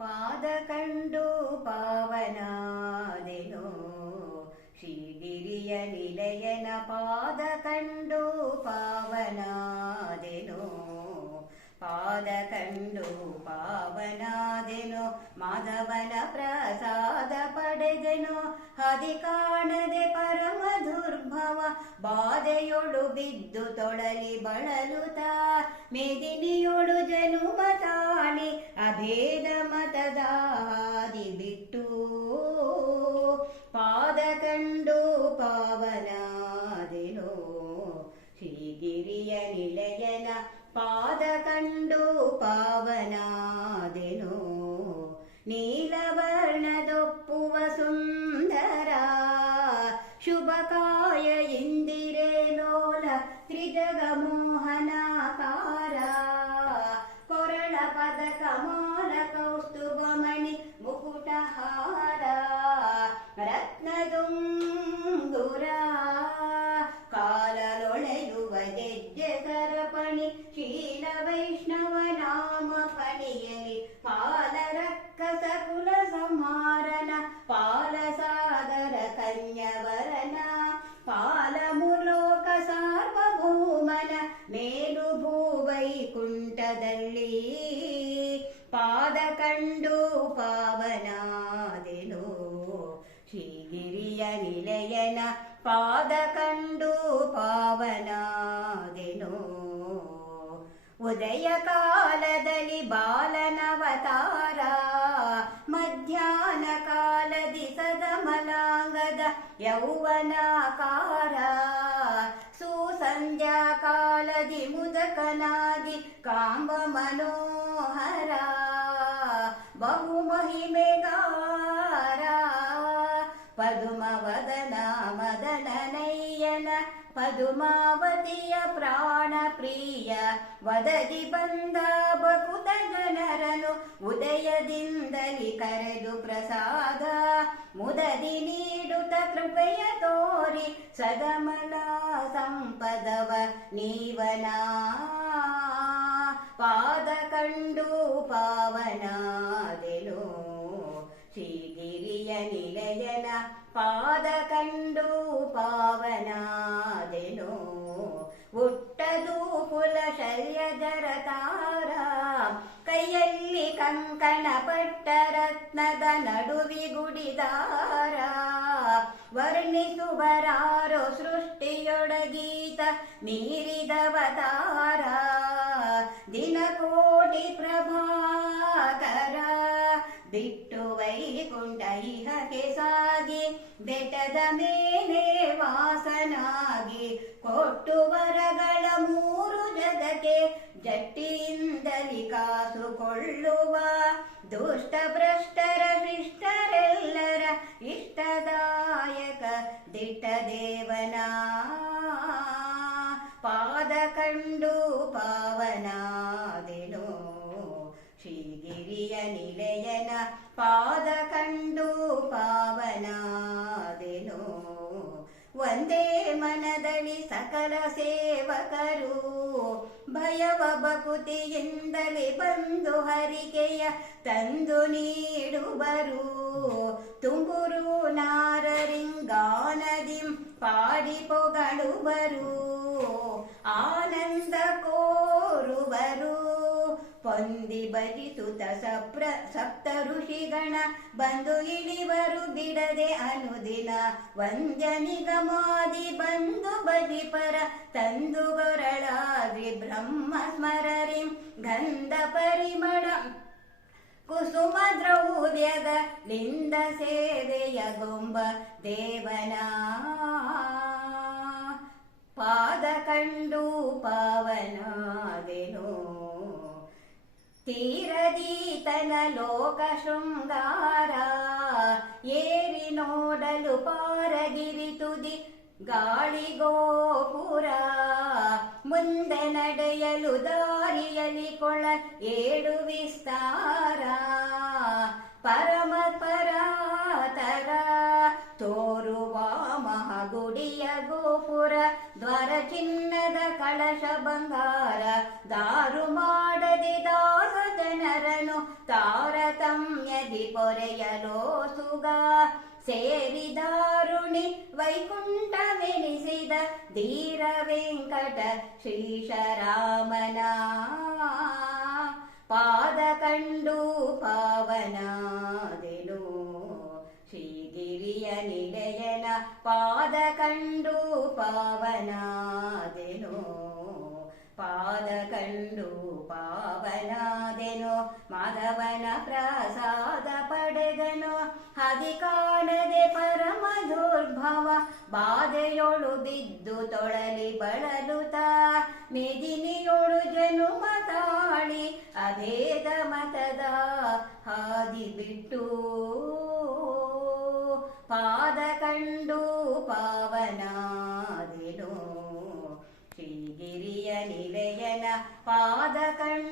ಪಾದ ಕಂಡು ಪಾವನಾದೆನೋ ಶ್ರೀಗಿರಿಯ ನಿಲಯನ ಪಾದ ಕಂಡು ಪಾವನಾದೆನೋ ಪಾದ ಕಂಡು ಪಾವನಾದೆನೋ ಮಾಧವನ ಪ್ರಸಾದ ಪಡೆದೆನೋ ಹದಿ ಕಾಣದೆ ಪರಮ ದುರ್ಭವ ಬಾಧೆಯೊಳು ಬಿದ್ದು ತೊಳಲಿ ಬಳಲುತ್ತ ಮೇದಿನಿಯೊಳು ಜನುಮ ತಾಳಿ ಅಭೇದ ಮತದ ಹಾದಿ ಬಿಟ್ಟು ಪಾದ ಕಂಡು ಪಾವನಾದೆನೋ ಶ್ರೀಗಿರಿಯ ನಿಲಯನ ಪಾದ ಕಂಡು ಪಾವನಾದೆನೋ ನೀಲವರ್ಣದೊಪ್ಪುವ ಸುಂದರ ಶುಭಕಾಯ ಇಂದಿರೆ ಲೋಲ ತ್ರಿಜಗ ಮೋಹನಾಕಾರ ಕೊರಳ ಪದ ಕಮಾಲ ಕೌಸ್ತುಭಮಣಿ ಮುಕುಟಹಾರ ರತ್ನದುಂಗುರ ಕಾಲಲೊಳೆಯುವ ಗೆಜ್ಜೆ ಸರಪಣಿ ಶೀಲ ವೈಷ್ಣವ ನಾಮ ಪಣಿಯಲಿ ಪಾಲ ರಕ್ಕಸ ಕುಲ ಸಂಹಾರನ ಪಾಲ ಸಾಗರ ಕನ್ಯವರನ ಪಾಲ ಮುಲೋಕ ಸಾರ್ವಭೌಮನ ಮೇಲು ಭೂವೈಕುಂಠದಲ್ಲಿ ಪಾದ ಕಂಡು ಪಾವನಾದೆನೋ ಶ್ರೀಗಿರಿಯ ನಿಲಯನ ಪಾದ ಕಂಡು ಪಾವನಾದೆನೋ ಉದಯ ಕಾಲದಲ್ಲಿ ಬಾಲನವತಾರ ಮಧ್ಯಾಹ್ನ ಕಾಲದಿ ಸದಮಲಾಂಗದ ಯೌವನಾಕಾರ ಸುಸಂಧ್ಯಾ ಕಾಲದಿ ಮುದಕನಾಗಿ ಕಾಂಬ ಮನೋಹರ ಬಹುಮಹಿಮೆಗಾರ ಪದುಮವದನ ಮದನನಯ್ಯನ ಪದುಮಾವತಿಯ ಪ್ರಾಣ ಪ್ರಿಯ ವದದಿ ಬಂದ ಬಕುತ ಜನರನು ಉದಯದಿಂದಲಿ ಕರೆದು ಪ್ರಸಾದ ಮುದದಿ ನೀಡುತ್ತ ಕೃಪೆಯ ತೋರಿ ಸದಮಲ ಸಂಪದವ ನೀವನ ಪಾದ ಕಂಡು ಪಾವನಾದೆನೋ ಶ್ರೀಗಿರಿಯ ನಿಲಯನ ಪಾದ ಕಂಡು ಪಾವನಾದೆನೋ ಹುಟ್ಟದು ಕುಲ ಶಲ್ಯಜರ ತಾರ ಕೈಯಲ್ಲಿ ಕಂಕಣ ಪಟ್ಟ ರತ್ನದ ನಡುವಿಗುಡಿದಾರ ವರ್ಣಿಸುವರಾರೋ ಸೃಷ್ಟಿಯೊಡಗೀತ ಮೀರಿದವತಾರ ದಿನಕೋಟಿ ಪ್ರಭಾಕರ ಬಿಟ್ಟು ವೈಕುಂಠ ಇಹಕ್ಕೆ ಸಾಗಿ ಬೆಟ್ಟದ ಮೇಲೆ ವಾಸನಾಗಿ ಕೊಟ್ಟು ವರಗಳ ಮೂರು ಜಗಕ್ಕೆ ಜಟ್ಟಿಯಿಂದಲಿ ಕಾಸುಕೊಳ್ಳುವ ದುಷ್ಟ ಭ್ರಷ್ಟರ ಶಿಷ್ಟರೆಲ್ಲರ ಇಷ್ಟದಾಯಕ ದಿಟ್ಟ ದೇವನ ಪಾದ ಕಂಡು ಪಾವನಾದೆನೋ ಶ್ರೀಗಿರಿಯ ನಿಲಯನ ಪಾದ ಕಂಡು ಪಾವನಾದೆನೋ ಒಂದೇ ಮನದಲ್ಲಿ ಸಕಲ ಸೇವಕರು ಭಯವ ಬಕುತಿಯಿಂದಲೇ ಬಂದು ಹರಿಕೆಯ ತಂದು ನೀಡುವರು ತುಂಬುರು ನಾರರಿಂಗಾನದಿಂ ಪಾಡಿ ಪೊಗಳುವರು ಆನಂದ ಕೋರುವರು ಪೊಂದಿ ಭಜಿಸುತ್ತ ಸಪ್ತ ಋಷಿಗಣ ಬಂದು ಇಳಿವರು ಬಿಡದೆ ಅನುದಿನ ವಂದ್ಯ ನಿಗಮಾದಿ ಬಂದು ಭಜಿಪರ ತಂದು ಗೊರಳಾಗಿ ಬ್ರಹ್ಮ ಸ್ಮರರಿಂ ಗಂಧ ಪರಿಮಳ ಕುಸುಮ ದ್ರವ್ಯದ ಲಿಂದ ಸೇವೆಯ ಗೊಂಬ ದೇವನ ಪಾದ ಕಂಡು ಪಾವನಾದೆನೋ ತೀರದೀತನ ಲೋಕ ಶೃಂಗಾರ ಏರಿ ನೋಡಲು ಪಾರಗಿರಿ ತುದಿ ಗಾಳಿ ಗೋಪುರ ಮುಂದೆ ನಡೆಯಲು ದಾರಿಯಲ್ಲಿ ಕೊಳ ಏಳು ವಿಸ್ತಾರ ಪರಮ ಪರಾತರ ತೋರುವ ಮಹಾಗುಡಿಯ ಗೋಪುರ ದ್ವಾರ ಚಿನ್ನದ ಕಳಶ ಬಂಗಾರ ದಾರು ಮಾಡದೆ ದಾಸ ಒದಗಿ ಪೊರೆಯಲೋ ಸುಗ ಸೇರಿದಾರುಣಿ ವೈಕುಂಠವೆನಿಸಿದ ಧೀರ ವೆಂಕಟ ಶ್ರೀಶರಾಮನ ಪಾದ ಕಂಡು ಪಾವನಾದೆನು ಶ್ರೀಗಿರಿಯ ನಿಲಯನ ಪಾದ ಕಂಡು ಪಾವನಾದೆನು ಪಾದ ಕಂಡು ಪಾವನಾದೆನು ಮಾಧವನ ಪ್ರಸಾದ ಪಡೆದನು ಹದಿ ಕಾಣದೆ ಪರಮ ದುರ್ಭವ ಬಾಧೆಯೊಳು ಬಿದ್ದು ತೊಳಲಿ ಬಳಲುತ ಮೆದಿನಿಯೊಳು ಜನುಮ ತಾಳಿ ಅಭೇದ ಮತದ ಹಾದಿ ಬಿಟ್ಟು ಪಾದ ಕಂಡು ಪಾವನಾದೆನು ಶ್ರೀಗಿರಿಯ ನಿಲಯನ ಪಾದ ಕಂಡು